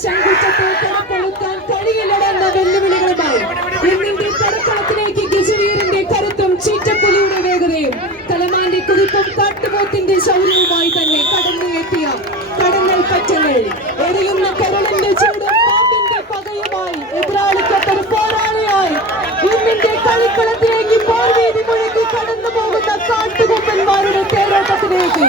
ചങ്കുറ്റത്തെ കടക്കൊളുത്താൻ കഴിയില്ലെന്ന വെല്ലുവിളികളുമായി. ഇന്നിന്റെ കടക്കളത്തിലേക്ക് ഗജവീരന്റെ കരുത്തും ചീറ്റപ്പുലിയുടെ വേഗതയും കലമാന്റെ കുതിപ്പും കാട്ടുപോത്തിന്റെ ശൗര്യവുമായി തന്നെ കടന്നു എത്തിയ കടന്നൽ പറ്റങ്ങൾ. എറിയുന്ന കരളിന്റെ ചൂടും പാമ്പിന്റെ പകയുമായി എതിരാളിക്കൊത്തൊരു പോരാളിയായി. ഇന്നിന്റെ കളിക്കളത്തിലേക്ക് പോർവീതി മുഴക്കി കടന്നു പോകുന്ന കാട്ടുകൊമ്പന്മാരുടെ തേരോട്ടത്തിലേക്ക്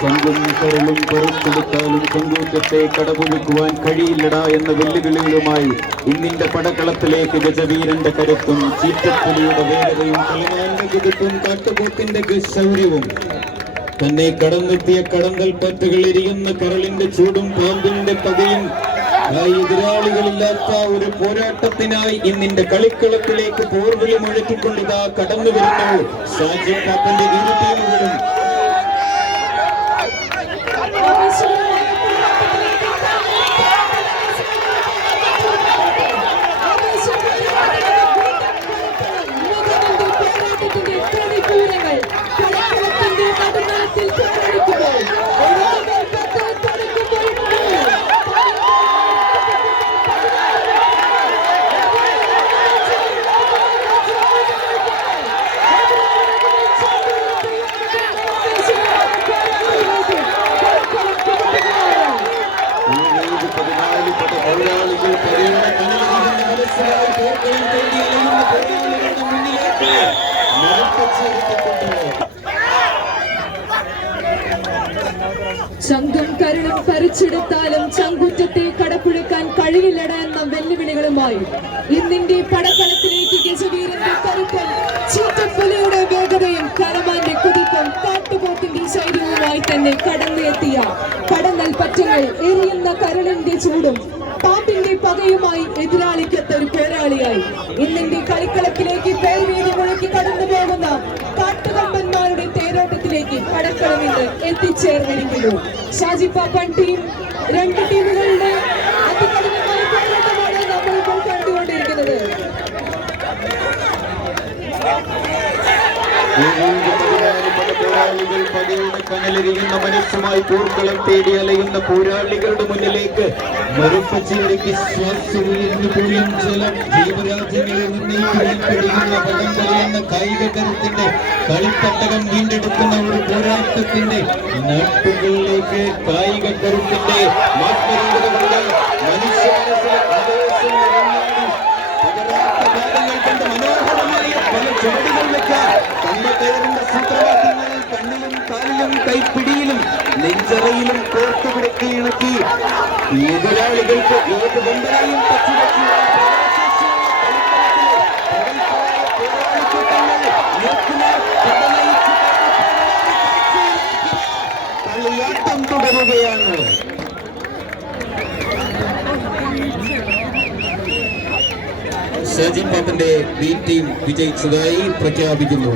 ചങ്കും കരളും പുറത്തെടുത്താലും ചങ്കൂറ്റത്തെ കടപുഴുക്കുവാൻ കഴിയില്ലടാ എന്ന വെല്ലുവിളികളുമായി ഇന്നിന്റെ പടക്കളത്തിലേക്ക് ഗജവീരന്റെ കരുത്തും ചീറ്റപ്പുലിയുടെ വേഗതയും കലമാന്റെ കുതിപ്പും കാട്ടുപോത്തിന്റെ ശൗര്യവും തന്നെ കടന്നെത്തിയ കടന്തൽ പറ്റുകൾ എരിയുന്ന കരളിന്റെ ചൂടും പാമ്പിന്റെ പകയും. എതിരാളികളില്ലാത്ത ഒരു പോരാട്ടത്തിനായി ഇന്നിന്റെ കളിക്കളത്തിലേക്ക് പോർവിളി മുഴക്കിക്കൊണ്ടിതാ കടന്നു വരുന്നു ഷാജി ഇരു ടീമുകളും ചങ്കും കരുണും പറിച്ചെടുത്താലും ചങ്കുറ്റത്തെ കടപ്പുഴക്കാൻ കഴിയില്ലട എന്ന വെല്ലുവിളികളുമായി ഇന്നിന്റെ പടക്കളത്തിലേക്ക് ഗജവീരന്റെ കരുത്തൻ ചീറ്റപ്പുലിയുടെ വേഗതയും കലമാന്റെ കുതിപ്പും കാട്ടുപോത്തിന്റെ ശൈലിയുമായി തന്നെ കടന്നെത്തിയ കടന്നൽ പറ്റങ്ങൾ എറിയുന്ന കരളിന്റെ ചൂടും പാമ്പിന്റെ പകയുമായി എതിരാളിക്കത്ത ഒരു പോരാളിയായി. ഇന്നിന്റെ കളിക്കളത്തിലേക്ക് പേർവീതി മുഴക്കി കടന്നു പോകുന്ന കാട്ടുകമ്പന്മാരുടെ തേരോട്ടത്തിലേക്ക് പടക്കളം എത്തിച്ചേർന്നിരിക്കുന്നു. ഷാജി പാപ്പൻ ടീം രണ്ട് ടീമുകളുടെ അതികഠിനമായ പോരാട്ടമാണ് നമ്മളിപ്പോൾ കണ്ടുകൊണ്ടിരിക്കുന്നത്. പോരാളികൾ പകയുടെ കനലിരിയുന്ന മനസ്സുമായി പൂർക്കളം തേടി അലയുന്ന പോരാളികളുടെ മുന്നിലേക്ക് മരുപ്പച്ചയൊരുക്കി ശ്വാസമുയർന്നു പോലും ജലം ജീവരാജ്യങ്ങളെ നിർണയിക്കുവാൻ കഴിയുന്ന വടംവലി എന്ന കായിക കരുത്തിന്റെ കളിത്തട്ടകം വീണ്ടെടുക്കുന്ന ഒരു പോരാട്ടത്തിന്റെ നാട്ടുകളിലേക്ക് കായിക കരുത്തിന്റെ മാറ്റരീതികളുണ്ട് കൈപ്പിടിയിലും നെഞ്ചറയിലും കോർത്തു പിടിക്കി ഇണക്കി. എതിരാളികൾക്ക് ഏത് ബന്ധനയും കളിയാട്ടം തുടരുകയാണ്. ഷാജി പാപ്പന്റെ ബി ടീം വിജയിച്ചതായി പ്രഖ്യാപിക്കുന്നു.